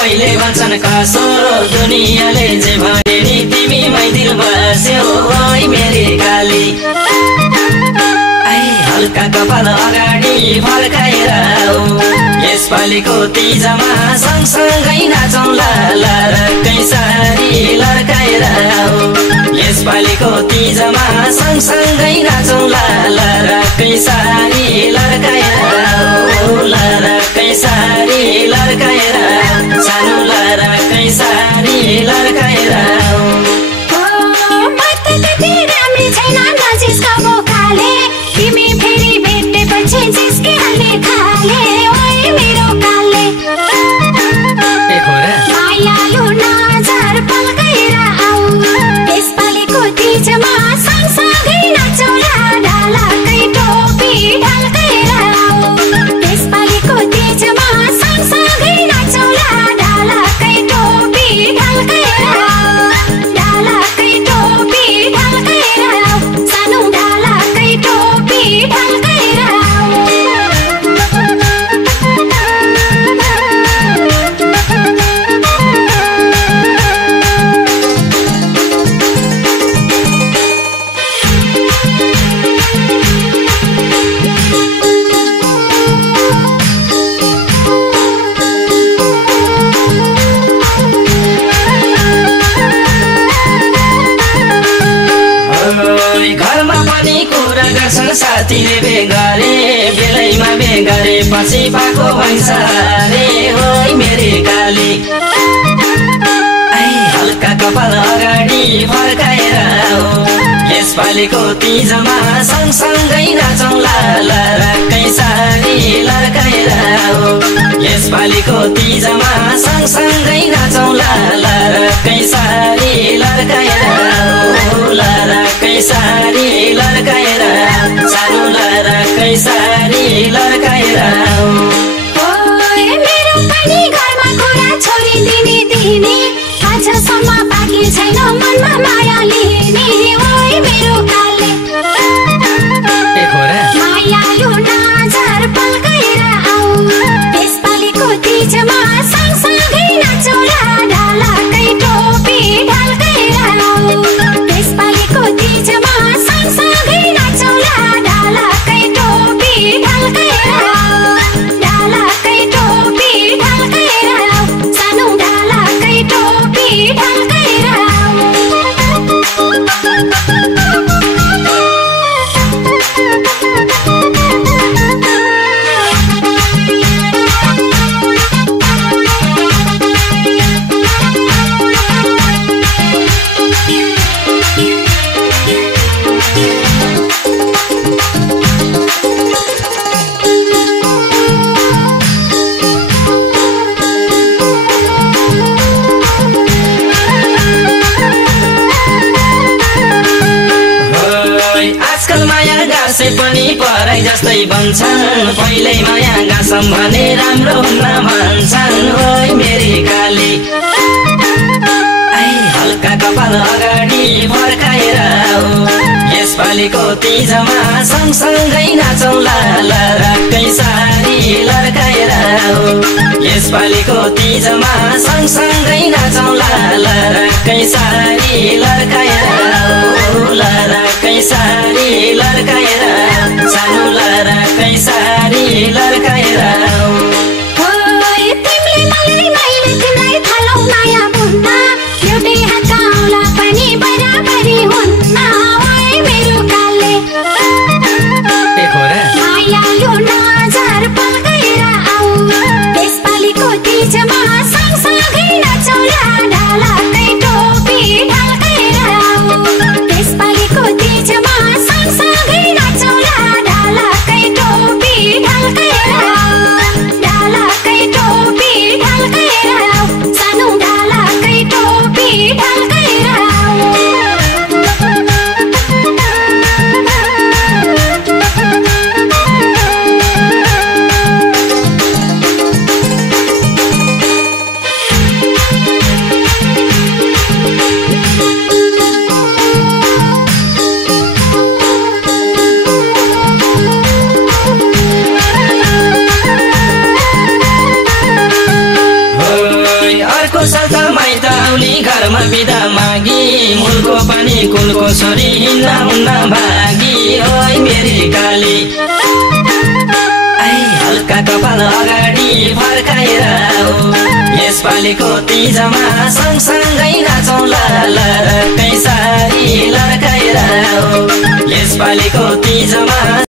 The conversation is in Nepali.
सबैले भन्छन् कसो दुनियाँले जे भने नि तिमीमै दिल बस्यो ओइ मेरी काली हल्का कपाल अगाडि फर्काएर यसपालिको तीजमा सँगसँगै नाचौँला लरक्कै सारी लर्काएर यसपालिको तीजमा सँगसँगै नाचौँला लरक्कै सारी लर्काएर लरक्कै सारी लर्काएर सानो लरक्कै सारी लर्काएर तिमी फेरि भेटेपछि जिस्किहाल्ने खाले ओइ मेरो काले मायालु नजर पल्काएर आऊ यसपालिको तीजमा सँगसँगै नाचौँला ढलकै टोपी ढल्काएर आऊ यसपालिको तीजमा सँगसँगै नाचौँला ढलकै टोपी ढल्काएर आऊ ढलकै टोपी ढल्काएर आऊ सानो ढलकै टोपी ढल्काएर आऊ घरमा पनि कुरा गर्छन् साथीले बेगरे बेलैमा बेगरे पछि पाको भन्छ रे ओइ मेरी काली हल्का कपाल अगाडि फर्काएर यसपालिको तीजमा सँगसँगै नाचौँला लरक्कै सारी लर्काएर यसपालिको तीजमा सँगसँगै नाचौँला लरक्कै सारी लर्काएर लरक्कै सारी लर्काएर सानो लरक्कै सारी लर्काएर मेरो पनि घरमा कुरा छोडिदिने दिने आजसम्म बाँकी छैन मनमा माया लिने ओइ मेरो काले मायालु नजर पल्काएर आऊ यसपालिको तीजमा सँगसँगै नाचौँला ढलकै टोपी ढल्काएर आऊ यसपालिको तीजमा सँगसँगै नाचौँला ढलकै टोपी ढल्काएर आऊ ढलकै टोपी ढल्काएर आऊ सानो ढलकै टोपी ढल्काएर आऊ आजकल माया गाँसे पनि पराई जस्तै भन्छन् पहिल्यै माया गाँसम भने राम्रो हुन्न भन्छन् ओइ मेरी काली हल्का कपाल अगाडि फर्काएर यसपालिको तीजमा सँगसँगै नाचौँला लरक्कै सारी लर्काएर यसपालिको तीजमा सँगसँगै नाचौँला लरक्कै सारी लर्काएर लरक्कै सारी लर्काएर सानो लरक्कै सारी लर्काएर तिमीले मलाई मैले तिमीलाई थालौ माया बुन्न एउटै हात औँला पनि बराबरी हुन्न ओइ मेरो काले मायालु नजर पल्काएर आऊ यसपालिको तीजमा सँगसँगै नाचौँला ढलकै टोपी ढल्काएर आऊ यसपालिको बिदा मागी मूलको पानी कुलको छोरी हिँड्न हुन्न भागी ओइ मेरी काली हल्का कपाल अगाडि फर्काएर यसपालिको तीजमा सँगसँगै नाचौँ लरकै सारी लर्काएर यसपालिको तीजमा